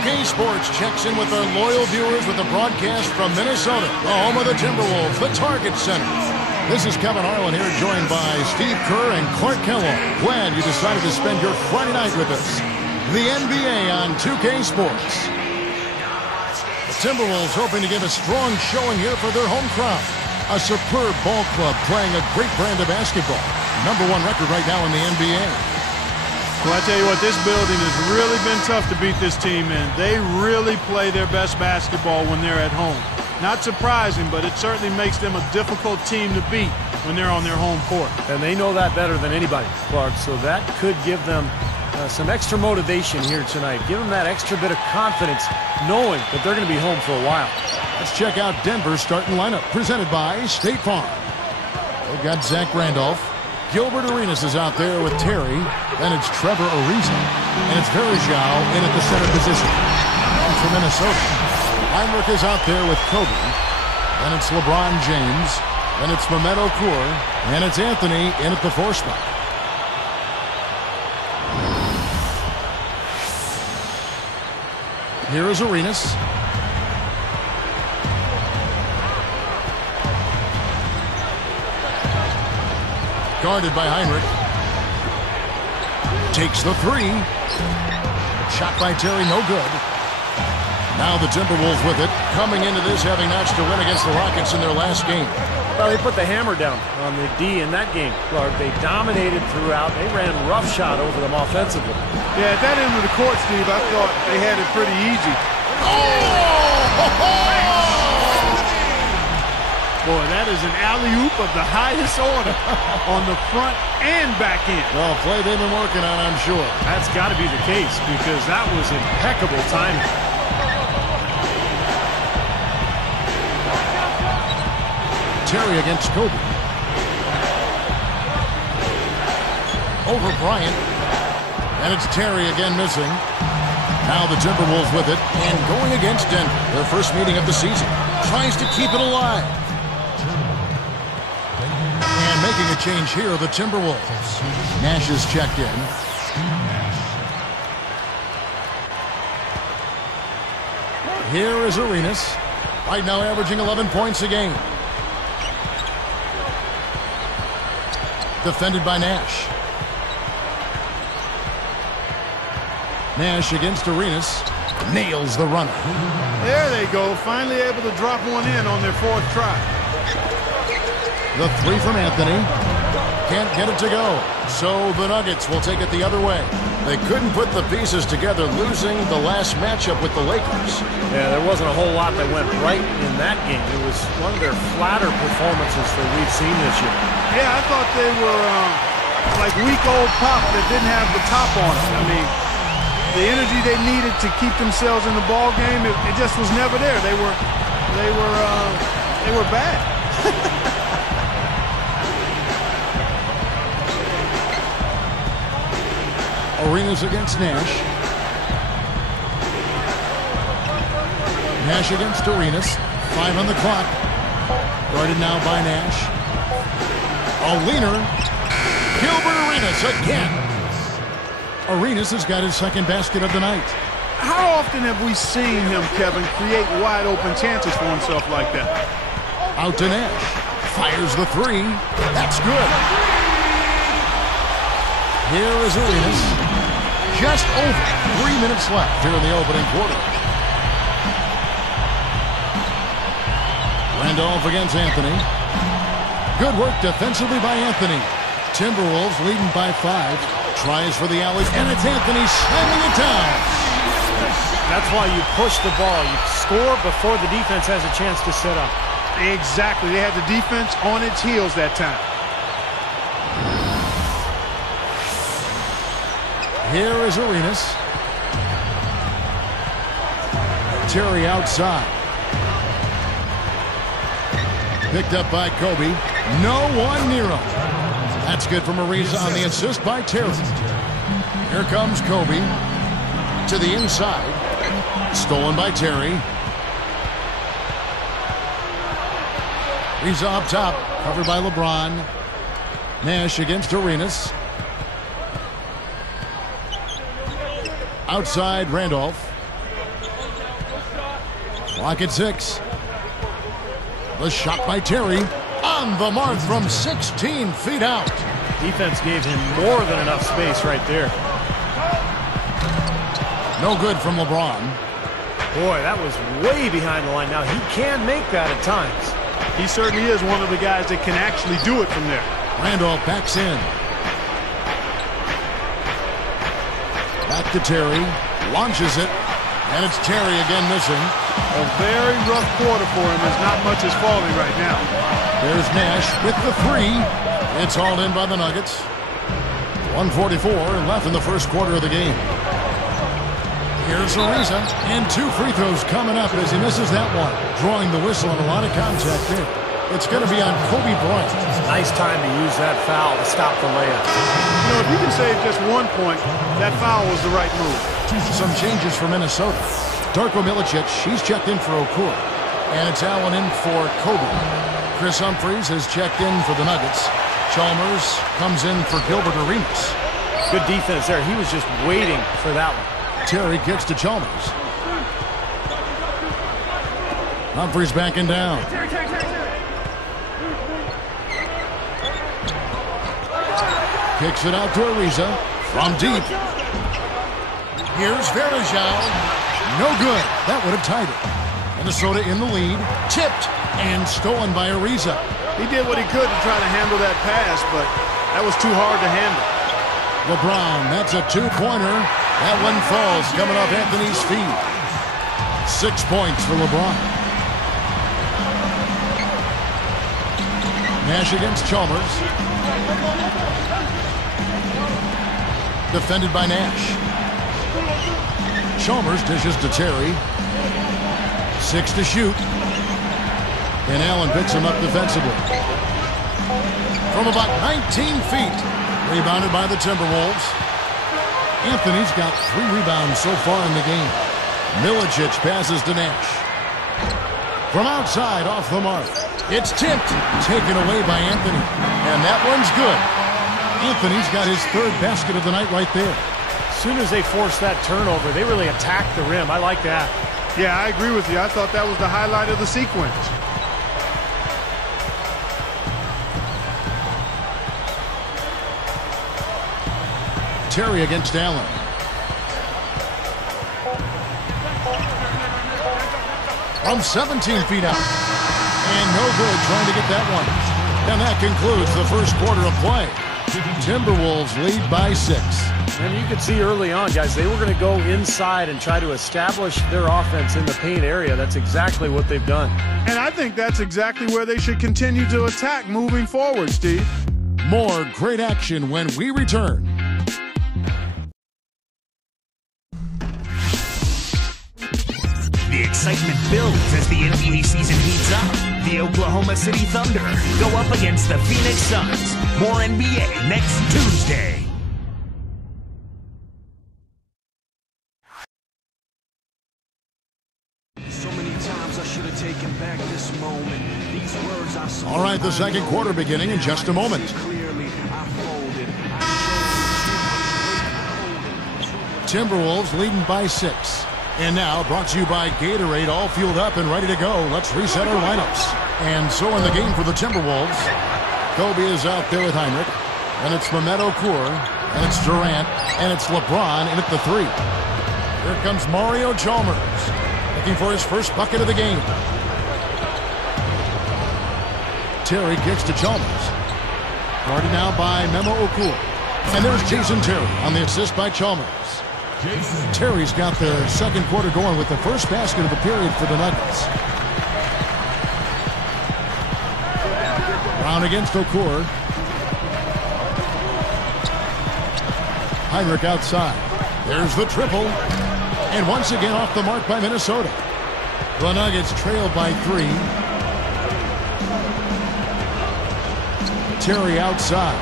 2K Sports checks in with our loyal viewers with a broadcast from Minnesota, the home of the Timberwolves, the Target Center. This is Kevin Harlan here, joined by Steve Kerr and Clark Kellogg. Glad you decided to spend your Friday night with us. The NBA on 2K Sports. The Timberwolves hoping to give a strong showing here for their home crowd. A superb ball club playing a great brand of basketball. #1 record right now in the NBA. Well, I tell you what, this building has really been tough to beat this team in. They really play their best basketball when they're at home. Not surprising, but it certainly makes them a difficult team to beat when they're on their home court. And they know that better than anybody, Clark, so that could give them some extra motivation here tonight. Give them that extra bit of confidence, knowing that they're going to be home for a while. Let's check out Denver's starting lineup, presented by State Farm. They've got Zach Randolph. Gilbert Arenas is out there with Terry. Then it's Trevor Ariza. And it's Verjao in at the center position. And for Minnesota, Heinrich is out there with Kobe. Then it's LeBron James. Then it's Mehmet Okur. And it's Anthony in at the 4 spot. Here is Arenas. Guarded by Heinrich. Takes the 3. Shot by Terry, no good. Now the Timberwolves with it, coming into this having notched a win against the Rockets in their last game. Well, they put the hammer down on the D in that game, Clark. They dominated throughout. They ran roughshod over them offensively. Yeah, at that end of the court, Steve, I thought they had it pretty easy. Oh! Boy, that is an alley-oop of the highest order on the front and back end. Well, play they've been working on, I'm sure. That's got to be the case because that was impeccable timing. Terry against Kobe. Over Bryant. And it's Terry again missing. Now the Timberwolves with it and going against Denver. Their first meeting of the season. Tries to keep it alive. And making a change here, the Timberwolves. Nash is checked in. Here is Arenas. Right now averaging 11 points a game. Defended by Nash. Nash against Arenas. Nails the runner. There they go. Finally able to drop one in on their 4th try. The 3 from Anthony. Can't get it to go. So the Nuggets will take it the other way. They couldn't put the pieces together, losing the last matchup with the Lakers. Yeah, there wasn't a whole lot that went right in that game. It was one of their flatter performances that we've seen this year. Yeah, I thought they were like week-old pop that didn't have the top on it. I mean, the energy they needed to keep themselves in the ball game, it just was never there. They were bad. Arenas against Nash. Nash against Arenas. 5 on the clock. Guarded now by Nash. A leaner. Gilbert Arenas again. Arenas has got his 2nd basket of the night. How often have we seen him, Kevin, create wide open chances for himself like that? Out to Nash. Fires the 3. That's good. Here is Arenas. Just over 3 minutes left here in the opening quarter. Randolph against Anthony. Good work defensively by Anthony. Timberwolves leading by 5. Tries for the alley, and it's Anthony slamming it down. That's why you push the ball. You score before the defense has a chance to set up. Exactly. They had the defense on its heels that time. Here is Arenas. Terry outside. Picked up by Kobe. No one near him. That's good from Ariza on the assist by Terry. Here comes Kobe. To the inside. Stolen by Terry. Ariza up top. Covered by LeBron. Nash against Arenas. Outside Randolph. Clock at 6. The shot by Terry. On the mark from 16 feet out. Defense gave him more than enough space right there. No good from LeBron. Boy, that was way behind the line. Now, he can make that at times. He certainly is one of the guys that can actually do it from there. Randolph backs in. Back to Terry. Launches it. And it's Terry again missing. A very rough quarter for him as not much is falling right now. There's Nash with the 3. It's hauled in by the Nuggets. 1:44 left in the first quarter of the game. Here's Ariza. And 2 free throws coming up as he misses that one. Drawing the whistle and a lot of contact there. It's going to be on Kobe Bryant. Nice time to use that foul to stop the layup. You know, if you can save just 1 point, that foul was the right move. Some changes for Minnesota. Darko Milicic, he's checked in for Okur. And it's Allen in for Kobe. Chris Humphries has checked in for the Nuggets. Chalmers comes in for Gilbert Arenas. Good defense there. He was just waiting for that one. Terry kicks to Chalmers. Humphries backing down. Kicks it out to Ariza from deep. Here's Varejao. No good. That would have tied it. Minnesota in the lead. Tipped and stolen by Ariza. He did what he could to try to handle that pass, but that was too hard to handle. LeBron, that's a 2-pointer. That one falls coming off Anthony's feet. 6 points for LeBron. Nash against Chalmers. Defended by Nash. Chalmers dishes to Terry. 6 to shoot. And Allen picks him up defensively. From about 19 feet. Rebounded by the Timberwolves. Anthony's got 3 rebounds so far in the game. Milicic passes to Nash. From outside, off the mark. It's tipped. Taken away by Anthony. And that one's good. Anthony's got his 3rd basket of the night right there. As soon as they forced that turnover, they really attacked the rim. I like that. Yeah, I agree with you. I thought that was the highlight of the sequence. Terry against Allen. From 17 feet out. And no good trying to get that one. And that concludes the first quarter of play. Timberwolves lead by 6. And you could see early on, guys, they were going to go inside and try to establish their offense in the paint area. That's exactly what they've done. And I think that's exactly where they should continue to attack moving forward, Steve. More great action when we return. The excitement builds as the NBA season heats up. The Oklahoma City Thunder go up against the Phoenix Suns. More NBA next Tuesday. So many times I should have taken back this moment. These words I saw. All right, the second quarter beginning in just a moment. Clearly, I folded. Timberwolves leading by 6. And now, brought to you by Gatorade, all fueled up and ready to go. Let's reset our lineups. And so in the game for the Timberwolves, Kobe is out there with Heinrich. And it's Mehmet Okur. And it's Durant. And it's LeBron in at the 3. Here comes Mario Chalmers, looking for his first bucket of the game. Terry kicks to Chalmers. Guarded now by Memo Okur. And there's Jason Terry on the assist by Chalmers. Terry's got the second quarter going with the first basket of the period for the Nuggets. Brown against Okur. Heinrich outside. There's the triple. And once again off the mark by Minnesota. The Nuggets trail by 3. Terry outside.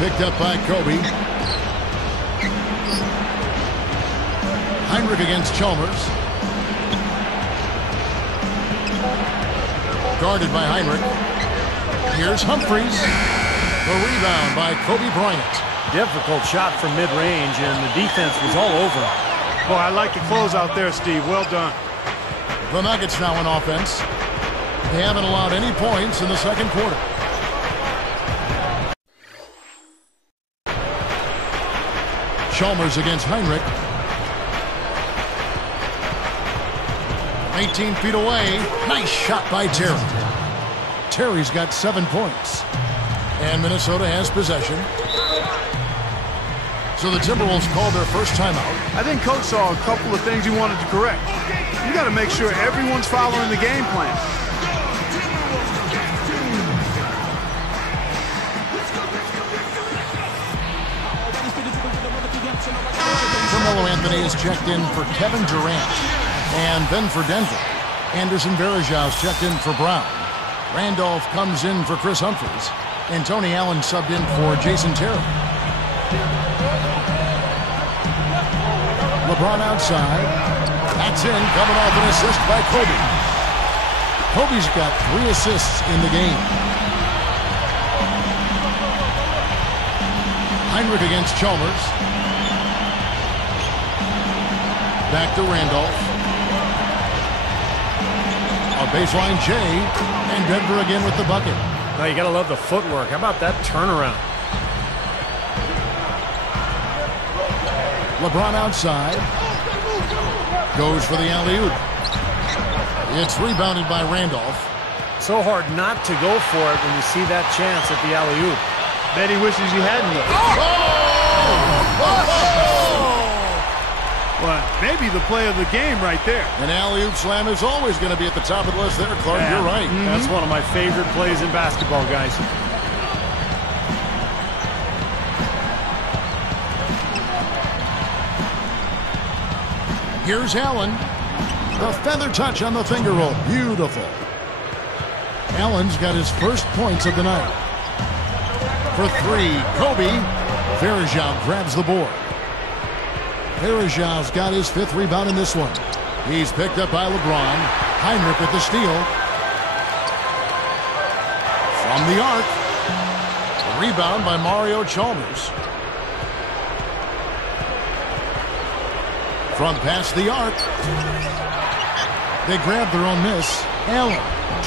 Picked up by Kobe. Heinrich against Chalmers. Guarded by Heinrich. Here's Humphries. The rebound by Kobe Bryant. Difficult shot from mid-range, and the defense was all over him. Boy, I like the close out there, Steve. Well done. The Nuggets now in offense. They haven't allowed any points in the second quarter. Chalmers against Heinrich. 18 feet away. Nice shot by Terry. Terry's got 7 points. And Minnesota has possession. So the Timberwolves called their first timeout. I think Coach saw a couple of things he wanted to correct. You got to make sure everyone's following the game plan. Carmelo Anthony is checked in for Kevin Durant. And then for Denver, Anderson Varejau's checked in for Brown. Randolph comes in for Chris Humphries. And Tony Allen subbed in for Jason Terry. LeBron outside. That's in, coming off an assist by Kobe. Kobe's got 3 assists in the game. Heinrich against Chalmers. Back to Randolph. A baseline J, and Denver again with the bucket. Now you got to love the footwork. How about that turnaround? LeBron outside. Goes for the alley-oop. It's rebounded by Randolph. So hard not to go for it when you see that chance at the alley-oop. Bet he wishes he hadn't. Well, maybe the play of the game right there. An alley-oop slam is always going to be at the top of the list there, Clark. Yeah, you're right. That's one of my favorite plays in basketball, guys. Here's Allen. The feather touch on the finger roll. Beautiful. Allen's got his first points of the night. For 3, Kobe. Varejau grabs the board. Varejau's got his 5th rebound in this one. He's picked up by LeBron. Heinrich with the steal. From the arc. A rebound by Mario Chalmers. From past the arc. They grab their own miss. Allen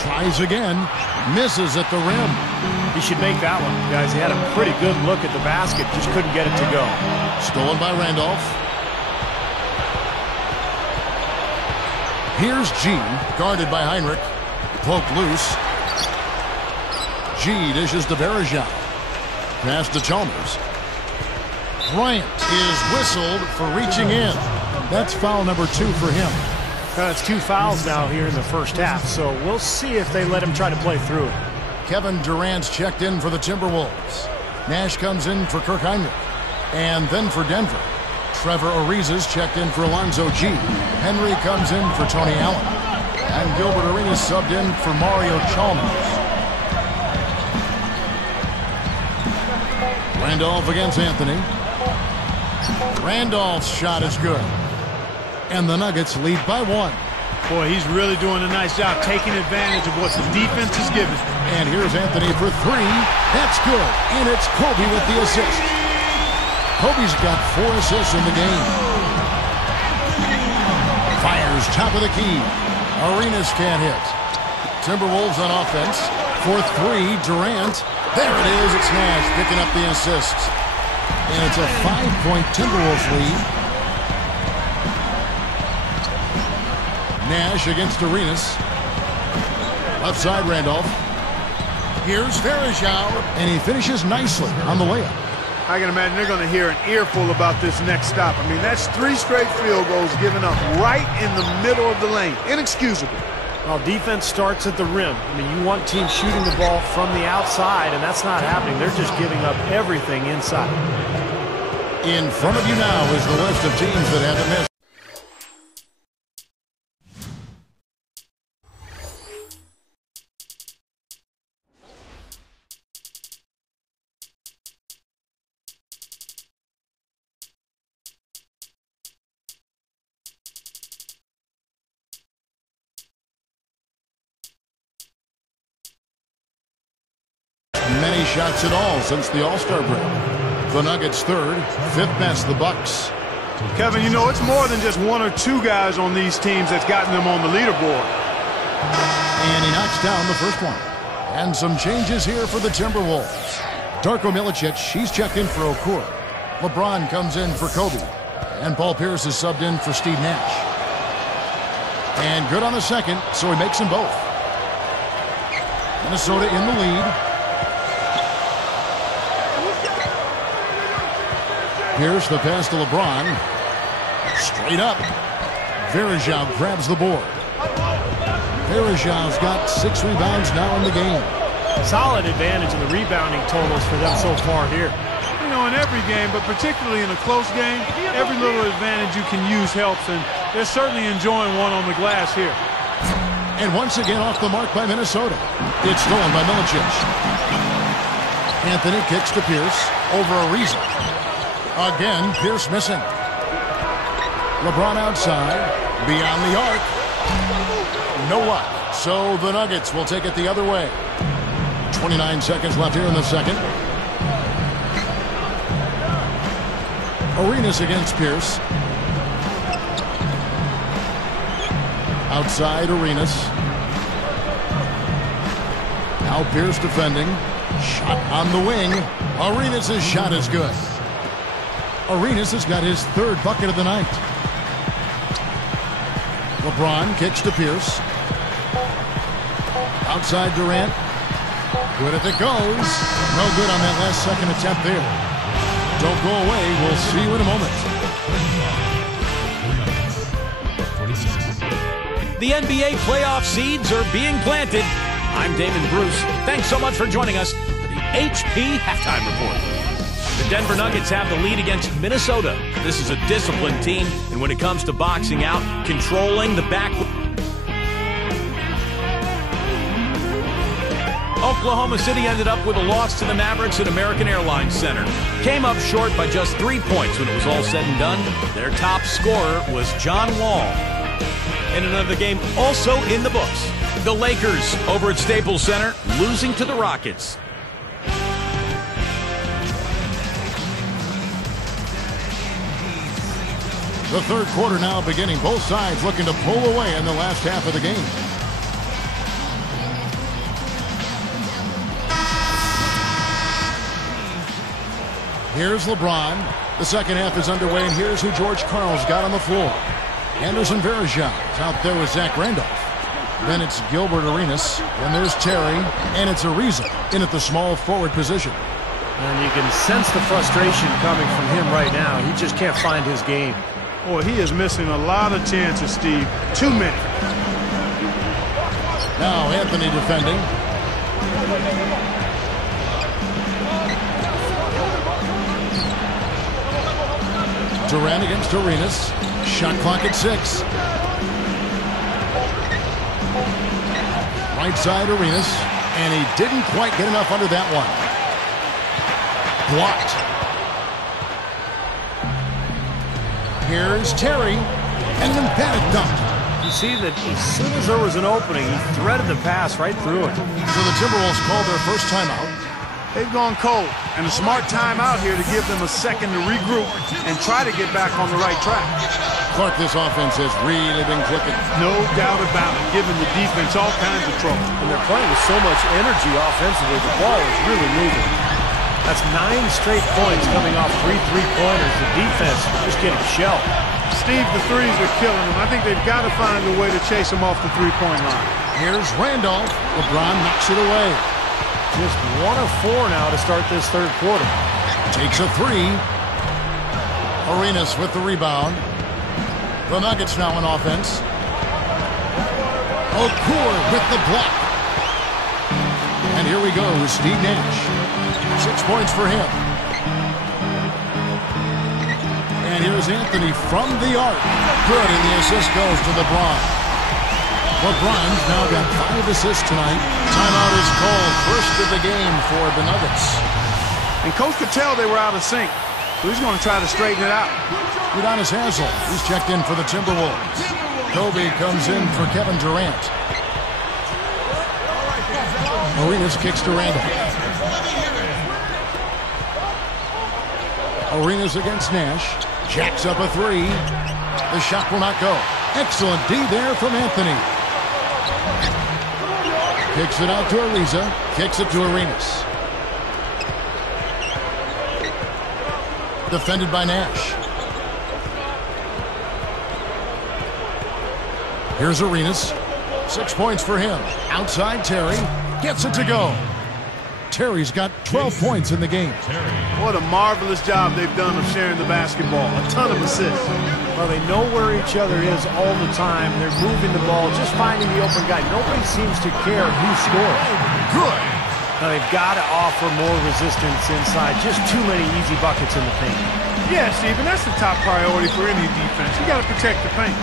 tries again. Misses at the rim. He should make that one, guys. He had a pretty good look at the basket. Just couldn't get it to go. Stolen by Randolph. Here's G, guarded by Heinrich. Poked loose. G dishes to Varejau. Pass to Chalmers. Bryant is whistled for reaching in. That's foul number 2 for him. That's 2 fouls now here in the first half, so we'll see if they let him try to play through it. Kevin Durant's checked in for the Timberwolves. Nash comes in for Kirk Heinrich. And then for Denver, Trevor Ariza's checked in for Alonzo G. Henry comes in for Tony Allen. And Gilbert Arenas subbed in for Mario Chalmers. Randolph against Anthony. Randolph's shot is good. And the Nuggets lead by 1. Boy, he's really doing a nice job taking advantage of what the defense is giving. And here's Anthony for 3. That's good. And it's Kobe with the assist. Kobe's got 4 assists in the game. Fires top of the key. Arenas can't hit. Timberwolves on offense. For 3, Durant. There it is. It's Nash picking up the assist. And it's a 5-point Timberwolves lead. Nash against Arenas. Left side, Randolph. Here's Varejau, and he finishes nicely on the layup. I can imagine they're going to hear an earful about this next stop. I mean, that's 3 straight field goals given up right in the middle of the lane. Inexcusable. Well, defense starts at the rim. I mean, you want teams shooting the ball from the outside, and that's not happening. They're just giving up everything inside. In front of you now is the list of teams that haven't missed. Many shots at all since the All-Star break. The Nuggets 3rd, 5th best the Bucks. Kevin, you know, it's more than just one or two guys on these teams that's gotten them on the leaderboard. And he knocks down the first one. And some changes here for the Timberwolves. Darko Milicic, he's checked in for Okur. LeBron comes in for Kobe. And Paul Pierce is subbed in for Steve Nash. And good on the second, so he makes them both. Minnesota in the lead. Pierce the pass to LeBron. Straight up. Varejao grabs the board. Varejau's got 6 rebounds now in the game. Solid advantage in the rebounding totals for them so far here. You know, in every game, but particularly in a close game, every little advantage you can use helps, and they're certainly enjoying one on the glass here. And once again off the mark by Minnesota. It's stolen by Milicic. Anthony kicks to Pierce over Ariza. Again, Pierce missing. LeBron outside, beyond the arc. No luck. So the Nuggets will take it the other way. 29 seconds left here in the second. Arenas against Pierce. Outside Arenas. Now Pierce defending. Shot on the wing. Arenas' shot is good. Arenas has got his 3rd bucket of the night. LeBron kicks to Pierce. Outside Durant. Good if it goes. No good on that last second attempt there. Don't go away. We'll see you in a moment. The NBA playoff seeds are being planted. I'm Damon Bruce. Thanks so much for joining us for the HP Halftime Report. The Denver Nuggets have the lead against Minnesota. This is a disciplined team, and when it comes to boxing out, controlling the back. Oklahoma City ended up with a loss to the Mavericks at American Airlines Center. Came up short by just 3 points when it was all said and done. Their top scorer was John Wall. In another game also in the books, the Lakers over at Staples Center losing to the Rockets. The third quarter now beginning. Both sides looking to pull away in the last half of the game. Here's LeBron. The second half is underway, and here's who George Karl's got on the floor. Anderson Varejao is out there with Zach Randolph. Then it's Gilbert Arenas. And there's Terry. And it's Ariza in at the small forward position. And you can sense the frustration coming from him right now. He just can't find his game. Boy, he is missing a lot of chances, Steve. Too many. Now Anthony defending. Durant against Arenas. Shot clock at 6. Right side Arenas. And he didn't quite get enough under that one. Blocked. Here's Terry. And an emphatic dunk. You see that as soon as there was an opening, he threaded the pass right through it. So the Timberwolves called their first timeout. They've gone cold, and a smart timeout here to give them a second to regroup and try to get back on the right track. Clark, this offense has really been clicking. No doubt about it, giving the defense all kinds of trouble. And they're playing with so much energy offensively, the ball is really moving. That's 9 straight points coming off 3 three-pointers. The defense just getting shelled. Steve, the threes are killing them. I think they've got to find a way to chase them off the three-point line. Here's Randolph. LeBron knocks it away. Just 1 of 4 now to start this third quarter. Takes a 3. Arenas with the rebound. The Nuggets now on offense. Okur with the block. And here we go with Steve Nash. 6 points for him. And here's Anthony from the arc. Good, and the assist goes to LeBron. LeBron's now got 5 assists tonight. Timeout is called. First of the game for the Nuggets. And Coach could tell they were out of sync, so he's going to try to straighten it out. Udonis Haslem, he's checked in for the Timberwolves. Kobe comes in for Kevin Durant. Arenas kicks to Randall. Arenas against Nash. Jacks up a three. The shot will not go. Excellent D there from Anthony. Kicks it out to Ariza. Kicks it to Arenas. Defended by Nash. Here's Arenas. 6 points for him. Outside Terry. Gets it to go. Terry's got 12 points in the game. What a marvelous job they've done of sharing the basketball. A ton of assists. Well, they know where each other is all the time. They're moving the ball, just finding the open guy. Nobody seems to care who scores. Good. Now, they've got to offer more resistance inside. Just too many easy buckets in the paint. Yeah, Steve, and that's the top priority for any defense. You got to protect the paint.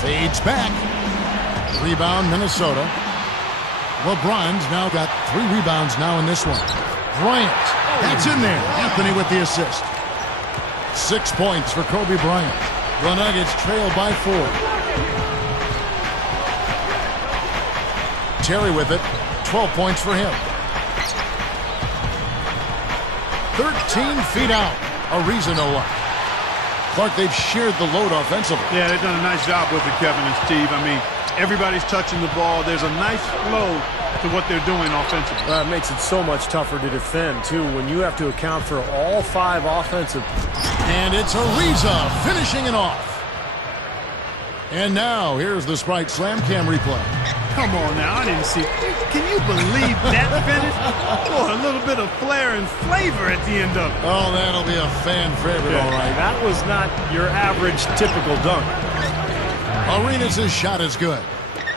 Fades back. Rebound, Minnesota. LeBron's now got 3 rebounds now in this one. Bryant. That's in there. Anthony with the assist. 6 points for Kobe Bryant. The Nuggets trail by 4. Terry with it. 12 points for him. 13 feet out. Ariza no luck. Clark, they've shared the load offensively. Yeah, they've done a nice job with it, Kevin and Steve. I mean, everybody's touching the ball. There's a nice flow to what they're doing offensively. It makes it so much tougher to defend, too, when you have to account for all 5 offensive. And it's Ariza finishing it off. And now, here's the Sprite Slam Cam replay. Come on now, I didn't see. Can you believe that finish? Boy, a little bit of flair and flavor at the end of it. Oh, that'll be a fan favorite, all right. That was not your average, typical dunk. Arenas' shot is good.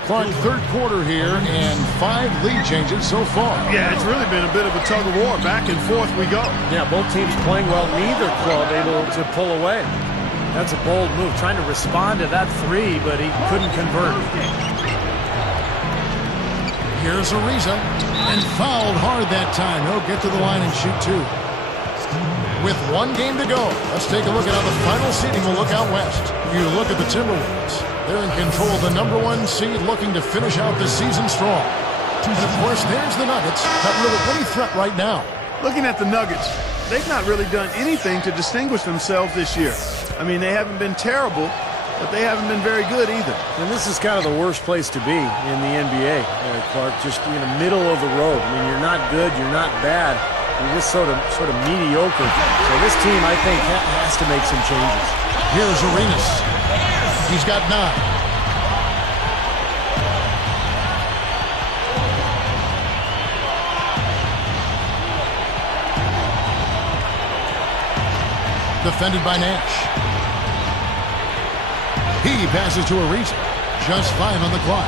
Clark, third quarter here, and 5 lead changes so far. Yeah, it's really been a bit of a tug of war. Back and forth we go. Yeah, both teams playing well. Neither club able to pull away. That's a bold move, trying to respond to that 3, but he couldn't convert. Here's Ariza, and fouled hard that time. He'll get to the line and shoot 2. With 1 game to go, let's take a look at how the final seeding will look out west. You look at the Timberwolves. They're in control of the #1 seed, looking to finish out the season strong. And, of course, there's the Nuggets, not really any threat right now. Looking at the Nuggets, they've not really done anything to distinguish themselves this year. I mean, they haven't been terrible, but they haven't been very good either. And this is kind of the worst place to be in the NBA, Clark, just in the middle of the road. I mean, you're not good, you're not bad, you're just sort of mediocre. So this team, I think, has to make some changes. Here's Arenas. He's got 9. Defended by Nash. He passes to Ariza. Just 5 on the clock.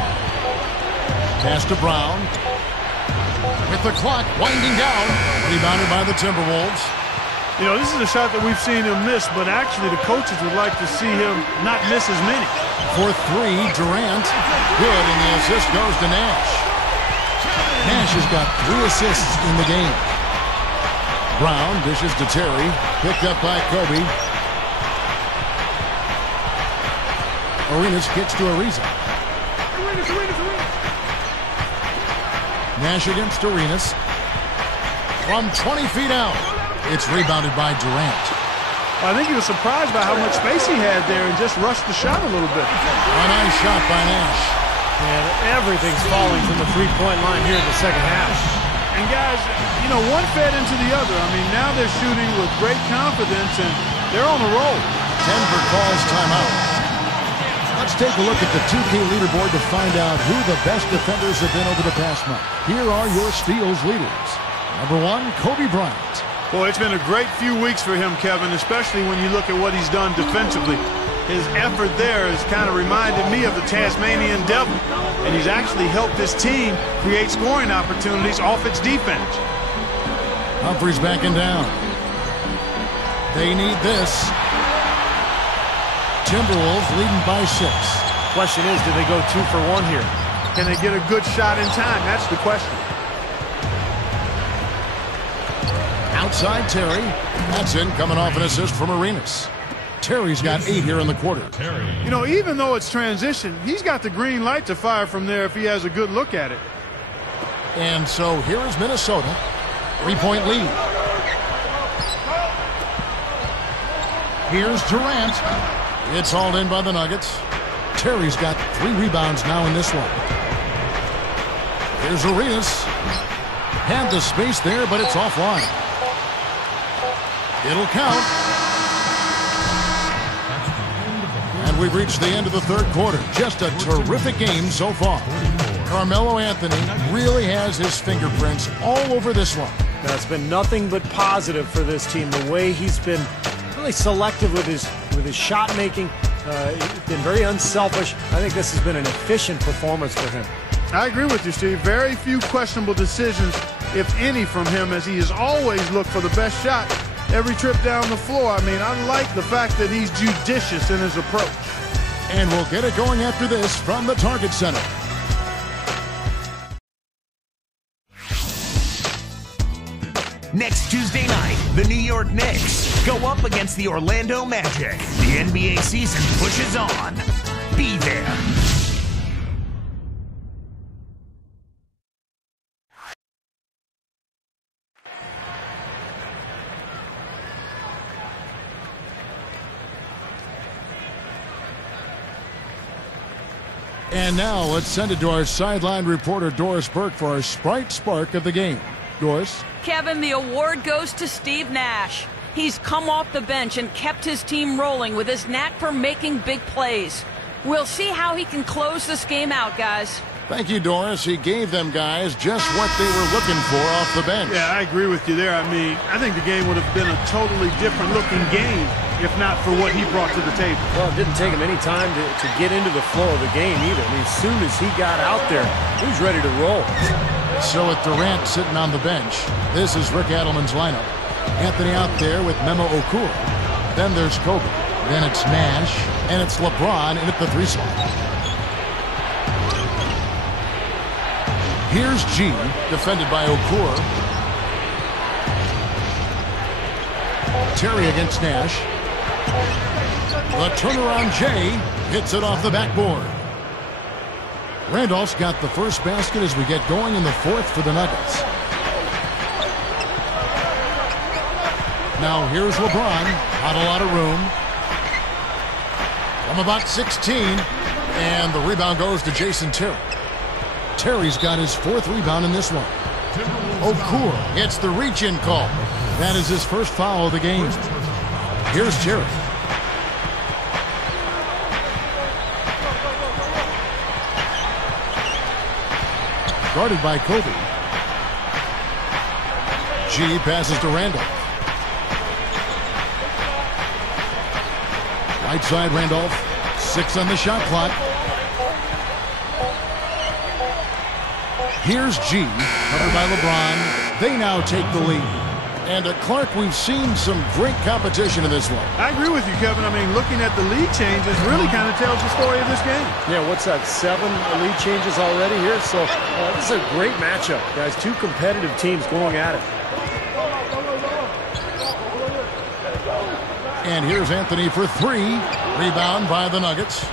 Pass to Brown. With the clock winding down. Rebounded by the Timberwolves. You know, this is a shot that we've seen him miss, but actually the coaches would like to see him not miss as many. For 3, Durant. Good, and the assist goes to Nash. Nash has got 3 assists in the game. Brown dishes to Terry. Picked up by Kobe. Arenas kicks to Ariza. Nash against Arenas. From 20 feet out. It's rebounded by Durant. I think he was surprised by how much space he had there and just rushed the shot a little bit. A nice shot by Nash. And everything's falling from the 3-point line here in the second half. And guys, you know, one fed into the other. I mean, now they're shooting with great confidence and they're on a roll. Denver calls timeout. Let's take a look at the 2K leaderboard to find out who the best defenders have been over the past month. Here are your steals leaders. #1, Kobe Bryant. Boy, it's been a great few weeks for him, Kevin, especially when you look at what he's done defensively. His effort there has kind of reminded me of the Tasmanian Devil, and he's actually helped this team create scoring opportunities off its defense. Humphries backing down. They need this. Timberwolves leading by 6. Question is, do they go 2 for 1 here? Can they get a good shot in time? That's the question. Outside Terry. That's in, coming off an assist from Arenas. Terry's got 8 here in the quarter. You know, even though it's transition, he's got the green light to fire from there if he has a good look at it. And so here is Minnesota. 3-point lead. Here's Durant. It's hauled in by the Nuggets. Terry's got 3 rebounds now in this one. Here's Arenas. Had the space there, but it's offline. It'll count. And we've reached the end of the third quarter. Just a terrific game so far. Carmelo Anthony really has his fingerprints all over this one. Now, it's been nothing but positive for this team. The way he's been really selective with his shot making, been very unselfish. I think this has been an efficient performance for him. I agree with you, Steve. Very few questionable decisions, if any, from him, as he has always looked for the best shot every trip down the floor. I mean, I like the fact that he's judicious in his approach. And we'll get it going after this from the Target Center. Next Tuesday night, the New York Knicks go up against the Orlando Magic. The NBA season pushes on. Be there. And now let's send it to our sideline reporter Doris Burke for our Sprite Spark of the game. Doris? Kevin, the award goes to Steve Nash. He's come off the bench and kept his team rolling with his knack for making big plays. We'll see how he can close this game out, guys. Thank you, Doris. He gave them guys just what they were looking for off the bench. Yeah, I agree with you there. I mean, I think the game would have been a totally different looking game if not for what he brought to the table. Well, it didn't take him any time to get into the flow of the game either. I mean, as soon as he got out there, he was ready to roll. So with Durant sitting on the bench, this is Rick Adelman's lineup. Anthony out there with Memo Okur. Then there's Kobe. Then it's Nash. And it's LeBron in at the 3 slot. Here's G, defended by Okur. Terry against Nash. The turnaround J hits it off the backboard. Randolph's got the first basket as we get going in the 4th for the Nuggets. Now here's LeBron. Not a lot of room. From about 16. And the rebound goes to Jason Terry. Terry's got his 4th rebound in this one. Okur gets the reach-in call. That is his first foul of the game. Here's Terry. Guarded by Kobe. G passes to Randolph. Right side, Randolph. 6 on the shot clock. Here's G, covered by LeBron. They now take the lead. And Clark, we've seen some great competition in this one. I agree with you, Kevin. I mean, looking at the lead changes really kind of tells the story of this game. Yeah, what's that, 7 lead changes already here? So this is a great matchup, guys. 2 competitive teams going at it. And here's Anthony for 3. Rebound by the Nuggets.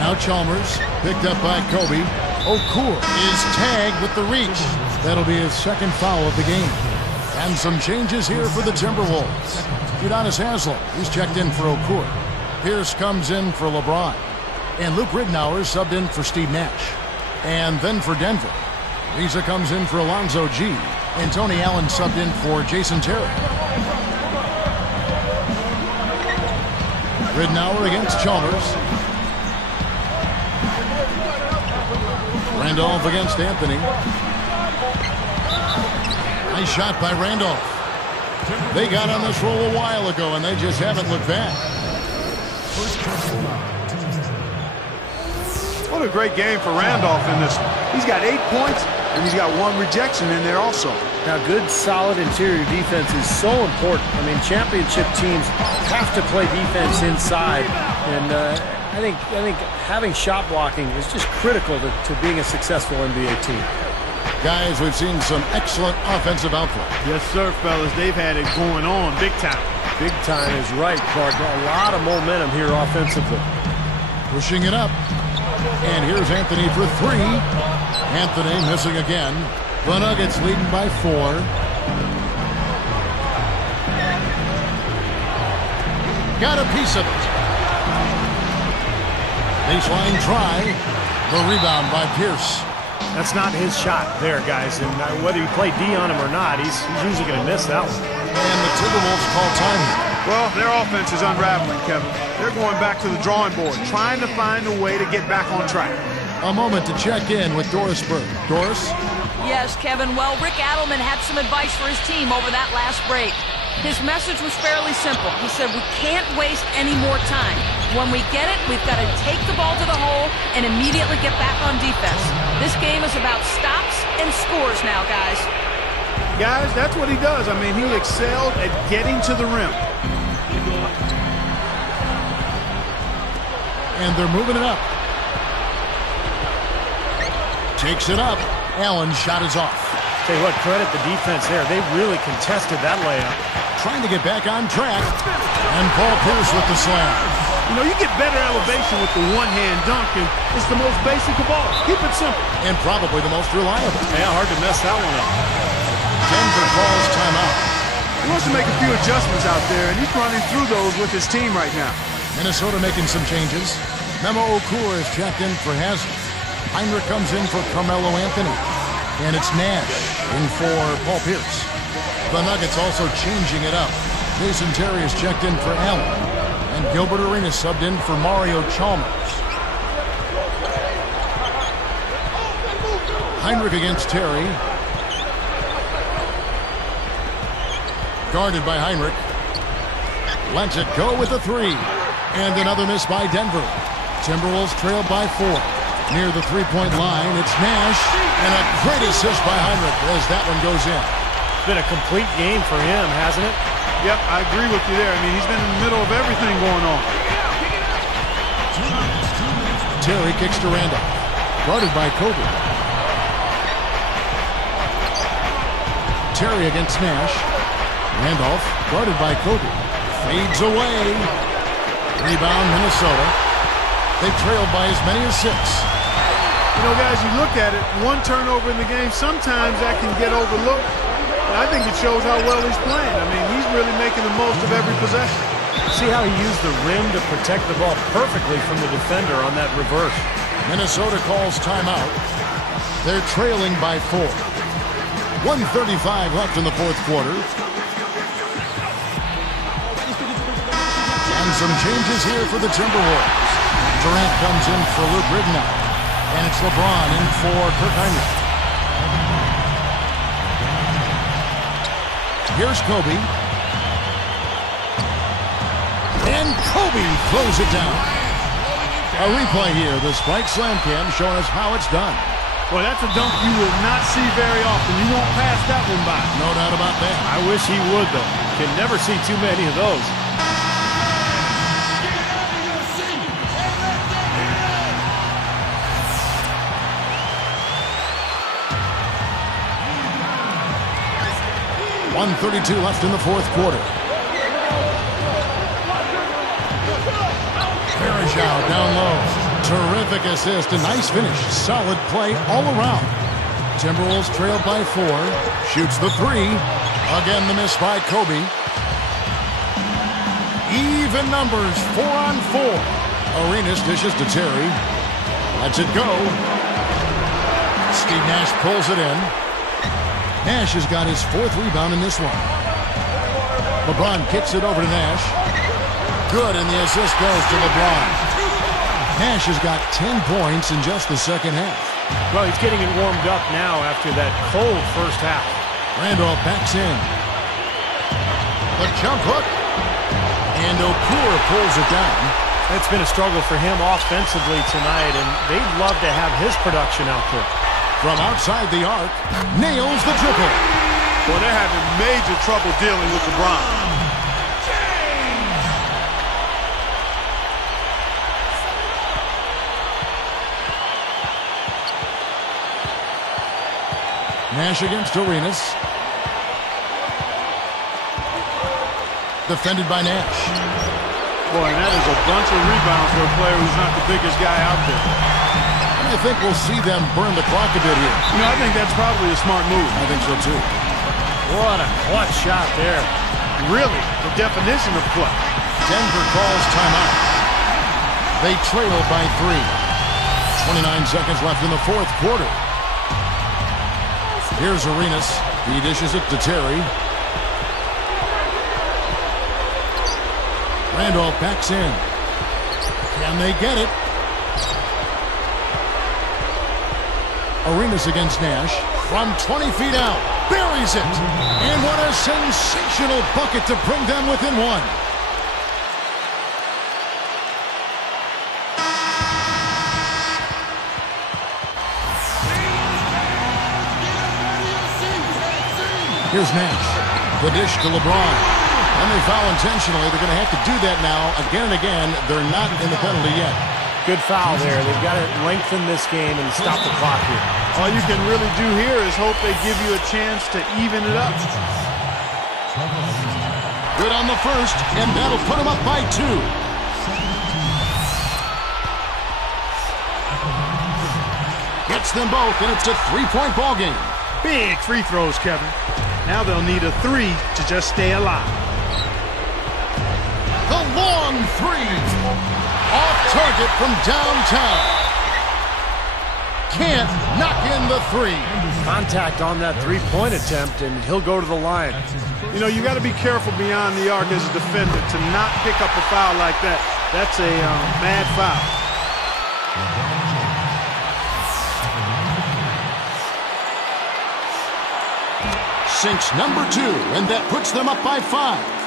Now Chalmers, picked up by Kobe. Okur is tagged with the reach. That'll be his 2nd foul of the game. And some changes here for the Timberwolves. Udonis Haslem, he's checked in for Okur. Pierce comes in for LeBron. And Luke Ridnour subbed in for Steve Nash. And then for Denver, Riza comes in for Alonzo G. And Tony Allen subbed in for Jason Terry. Ridnour against Chalmers. Randolph against Anthony. Nice shot by Randolph. They got on this roll a while ago, and they just haven't looked back. What a great game for Randolph in this one. He's got 8 points, and he's got 1 rejection in there also. Now, good, solid interior defense is so important. I mean, championship teams have to play defense inside, and I think having shot blocking is just critical to being a successful NBA team. Guys, we've seen some excellent offensive output. Yes, sir, fellas. They've had it going on big time. Big time is right, Clark. A lot of momentum here offensively. Pushing it up. And here's Anthony for 3. Anthony missing again. The Nuggets leading by 4. got a piece of it. Baseline try. The rebound by Pierce. That's not his shot there, guys. And whether you play D on him or not, he's usually going to miss that one. And the Timberwolves call time here. Well, their offense is unraveling, Kevin. They're going back to the drawing board, trying to find a way to get back on track. A moment to check in with Doris Burke. Doris? Yes, Kevin. Well, Rick Adelman had some advice for his team over that last break. His message was fairly simple. He said, we can't waste any more time. When we get it, we've got to take the ball to the hole and immediately get back on defense. This game is about stops and scores now, guys. Guys, that's what he does. I mean, he excelled at getting to the rim. And they're moving it up. Takes it up. Allen's shot is off. Tell you what, credit the defense there. They really contested that layup. Trying to get back on track. And Paul Pierce with the slam. You know, you get better elevation with the one-hand dunk, and it's the most basic of all. Keep it simple. And probably the most reliable. Yeah, hard to mess that one up. Denver calls timeout. He wants to make a few adjustments out there, and he's running through those with his team right now. Minnesota making some changes. Memo Okur is checked in for Haslem. Heinrich comes in for Carmelo Anthony. And it's Nash in for Paul Pierce. The Nuggets also changing it up. Jason Terry is checked in for Allen. And Gilbert Arenas subbed in for Mario Chalmers. Heinrich against Terry. Guarded by Heinrich. Lets it go with the three. And another miss by Denver. Timberwolves trailed by 4. Near the three-point line, it's Nash. And a great assist by Heinrich as that one goes in. It's been a complete game for him, hasn't it? Yep, I agree with you there. I mean, he's been in the middle of everything going on. Terry kicks to Randolph. Guarded by Kobe. Terry against Nash. Randolph guarded by Kobe. Fades away. Rebound, Minnesota. They trailed by as many as 6. You know, guys, you look at it, one turnover in the game, sometimes that can get overlooked. And I think it shows how well he's playing. I mean, he's really making the most of every possession. See how he used the rim to protect the ball perfectly from the defender on that reverse. Minnesota calls timeout. They're trailing by 4. 1:35 left in the fourth quarter. And some changes here for the Timberwolves. Durant comes in for Luke Ridnour. And it's LeBron in for Kirk Heinrich. Here's Kobe. And Kobe throws it down. A replay here. The Spike Slam Cam showing us how it's done. Well, that's a dunk you will not see very often. You won't pass that one by. No doubt about that. I wish he would, though. Can never see too many of those. .132 left in the fourth quarter. Varejao down low. Terrific assist. A nice finish. Solid play all around. Timberwolves trailed by 4. Shoots the 3. Again the miss by Kobe. Even numbers. 4 on 4. Arenas dishes to Terry. Lets it go. Steve Nash pulls it in. Nash has got his 4th rebound in this one. LeBron kicks it over to Nash. Good, and the assist goes to LeBron. Nash has got 10 points in just the second half. Well, he's getting it warmed up now after that cold first half. Randolph backs in. The jump hook. And Okur pulls it down. It's been a struggle for him offensively tonight, and they'd love to have his production out there. From outside the arc, nails the triple. Well, they're having major trouble dealing with LeBron. Nash against Arenas. Defended by Nash. Boy, and that is a bunch of rebounds for a player who's not the biggest guy out there. I think we'll see them burn the clock a bit here. You know, I think that's probably a smart move. I think so, too. What a clutch shot there. really the definition of clutch. Denver calls timeout. They trail by 3. 29 seconds left in the fourth quarter. Here's Arenas. He dishes it to Terry. Randolph backs in. Can they get it? Arenas against Nash. From 20 feet out. Buries it. And what a sensational bucket to bring them within 1. Here's Nash. The dish to LeBron. And they foul intentionally. They're going to have to do that now again and again. They're not in the penalty yet. Good foul there. They've got to lengthen this game and stop the clock here. All you can really do here is hope they give you a chance to even it up. Good on the first, and that'll put them up by 2. Gets them both, and it's a 3-point ball game. Big free throws, Kevin. Now they'll need a 3 to just stay alive. The long 3. Off target from downtown. Can't knock in the 3. Contact on that three-point attempt, and he'll go to the line. You know, you got to be careful beyond the arc as a defender to not pick up a foul like that. That's a bad foul. Sinks number 2, and that puts them up by 5.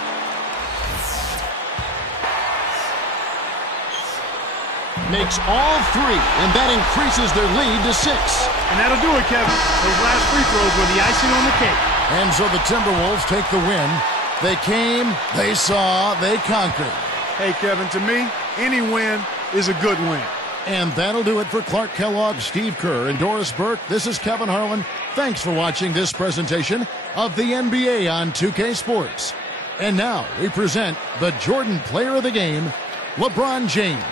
Makes all 3, and that increases their lead to 6. And that'll do it, Kevin. Those last free throws were the icing on the cake. And so the Timberwolves take the win. They came, they saw, they conquered. Hey, Kevin, to me, any win is a good win. And that'll do it for Clark Kellogg, Steve Kerr, and Doris Burke. This is Kevin Harlan. Thanks for watching this presentation of the NBA on 2K Sports. And now we present the Jordan Player of the Game, LeBron James.